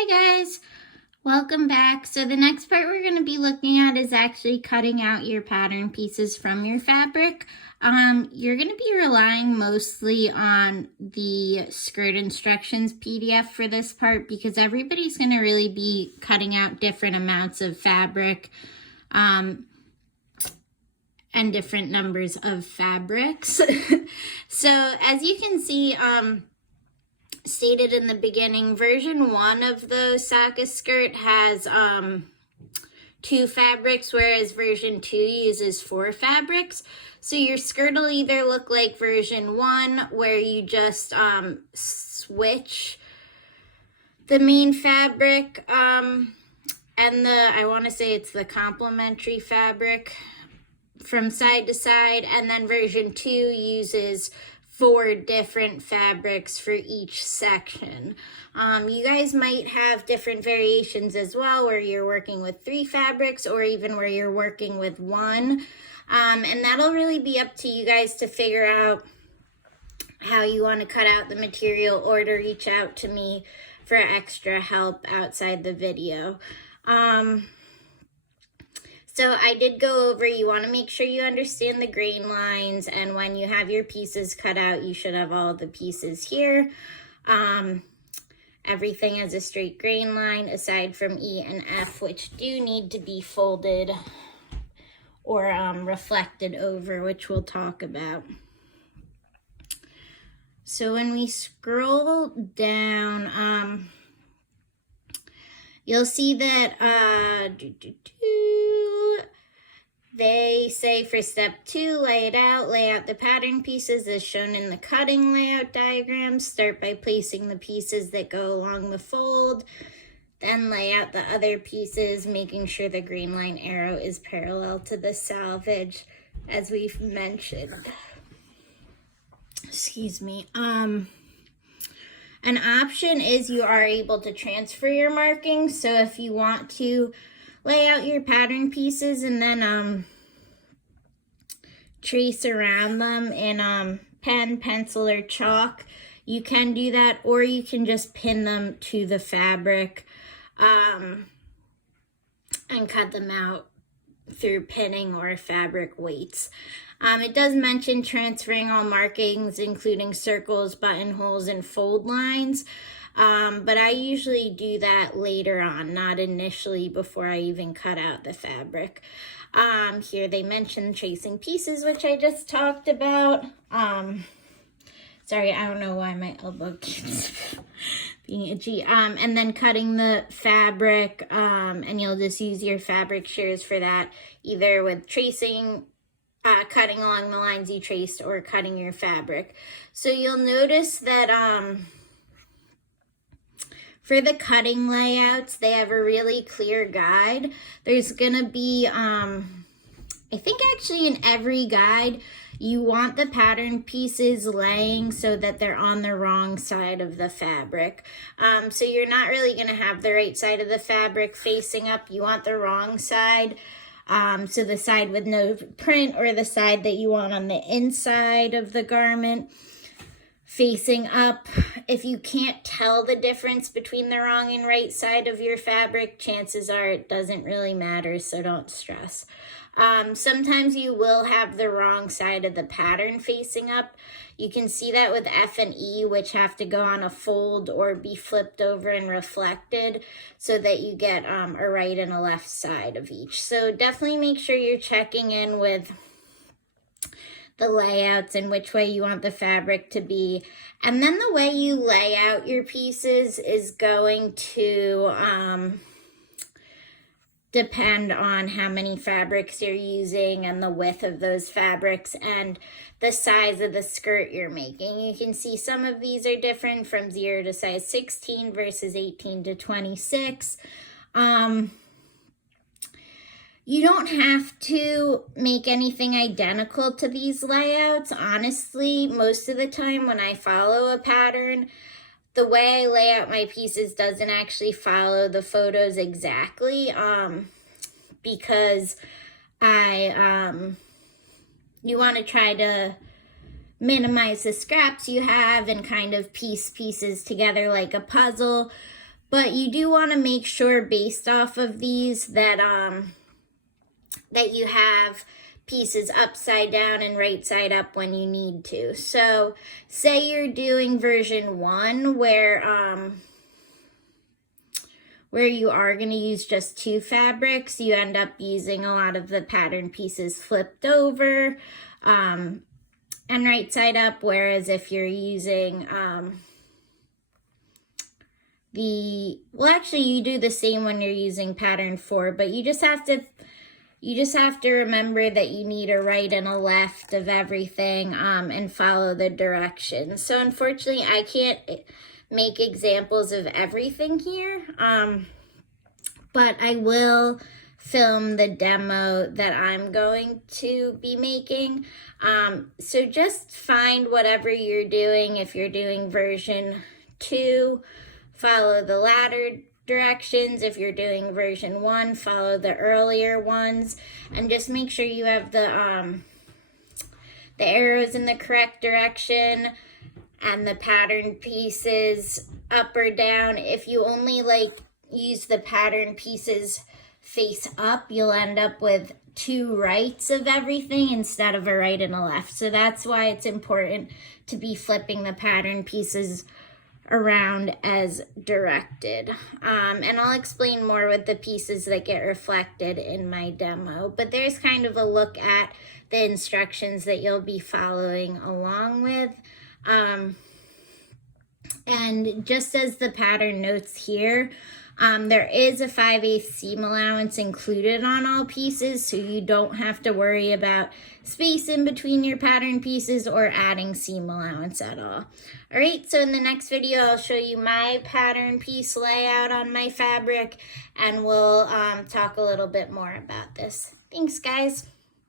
Hi guys, welcome back. So the next part we're going to be looking at is actually cutting out your pattern pieces from your fabric. You're going to be relying mostly on the skirt instructions PDF for this part because everybody's going to really be cutting out different amounts of fabric and different numbers of fabrics. So as you can see, stated in the beginning, version 1 of the Saka skirt has 2 fabrics, whereas version 2 uses 4 fabrics. So your skirt will either look like version 1, where you just switch the main fabric and I want to say it's the complementary fabric from side to side, and then version 2 uses 4 different fabrics for each section. You guys might have different variations as well, where you're working with 3 fabrics or even where you're working with 1. And that'll really be up to you guys to figure out how you want to cut out the material or to reach out to me for extra help outside the video. So I did go over, you want to make sure you understand the grain lines, and when you have your pieces cut out, you should have all the pieces here. Everything has a straight grain line aside from E and F, which do need to be folded or reflected over, which we'll talk about. So when we scroll down, you'll see that they say for step 2, lay it out. Lay out the pattern pieces as shown in the cutting layout diagram. Start by placing the pieces that go along the fold. Then lay out the other pieces, making sure the green line arrow is parallel to the selvage, as we've mentioned. Excuse me. An option is you are able to transfer your markings. So if you want to lay out your pattern pieces and then trace around them in pen, pencil, or chalk, you can do that, or you can just pin them to the fabric and cut them out through pinning or fabric weights. It does mention transferring all markings, including circles, buttonholes, and fold lines. But I usually do that later on, not initially before I even cut out the fabric. Here they mention tracing pieces, which I just talked about. Sorry, I don't know why my elbow keeps being itchy. And then cutting the fabric, and you'll just use your fabric shears for that, either with tracing, cutting along the lines you traced, or cutting your fabric. So you'll notice that for the cutting layouts, they have a really clear guide. There's gonna be, I think actually in every guide, you want the pattern pieces laying so that they're on the wrong side of the fabric. So you're not really gonna have the right side of the fabric facing up. You want the wrong side. So the side with no print, or the side that you want on the inside of the garment facing up. If you can't tell the difference between the wrong and right side of your fabric, chances are it doesn't really matter, so don't stress. Sometimes you will have the wrong side of the pattern facing up. You can see that with F and E, which have to go on a fold or be flipped over and reflected so that you get a right and a left side of each. So definitely make sure you're checking in with the layouts and which way you want the fabric to be. And then the way you lay out your pieces is going to depend on how many fabrics you're using and the width of those fabrics and the size of the skirt you're making. You can see some of these are different from 0 to size 16 versus 18 to 26. You don't have to make anything identical to these layouts. Honestly, most of the time when I follow a pattern, the way I lay out my pieces doesn't actually follow the photos exactly, because you want to try to minimize the scraps you have and kind of piece pieces together like a puzzle. But you do want to make sure based off of these that that you have pieces upside down and right side up when you need to. So say you're doing version 1 where you are going to use just 2 fabrics, you end up using a lot of the pattern pieces flipped over and right side up, whereas if you're using actually you do the same when you're using pattern 4, but you just have to remember that you need a right and a left of everything and follow the directions. So unfortunately, I can't make examples of everything here, but I will film the demo that I'm going to be making. So just find whatever you're doing. If you're doing version 2, follow the latter directions. If you're doing version 1, follow the earlier ones, and just make sure you have the arrows in the correct direction and the pattern pieces up or down. If you only use the pattern pieces face up, you'll end up with 2 rights of everything instead of a right and a left. So that's why it's important to be flipping the pattern pieces around as directed. And I'll explain more with the pieces that get reflected in my demo, but there's kind of a look at the instructions that you'll be following along with. And just as the pattern notes here, there is a 5/8 seam allowance included on all pieces, so you don't have to worry about space in between your pattern pieces or adding seam allowance at all. All right, so in the next video, I'll show you my pattern piece layout on my fabric, and we'll talk a little bit more about this. Thanks, guys.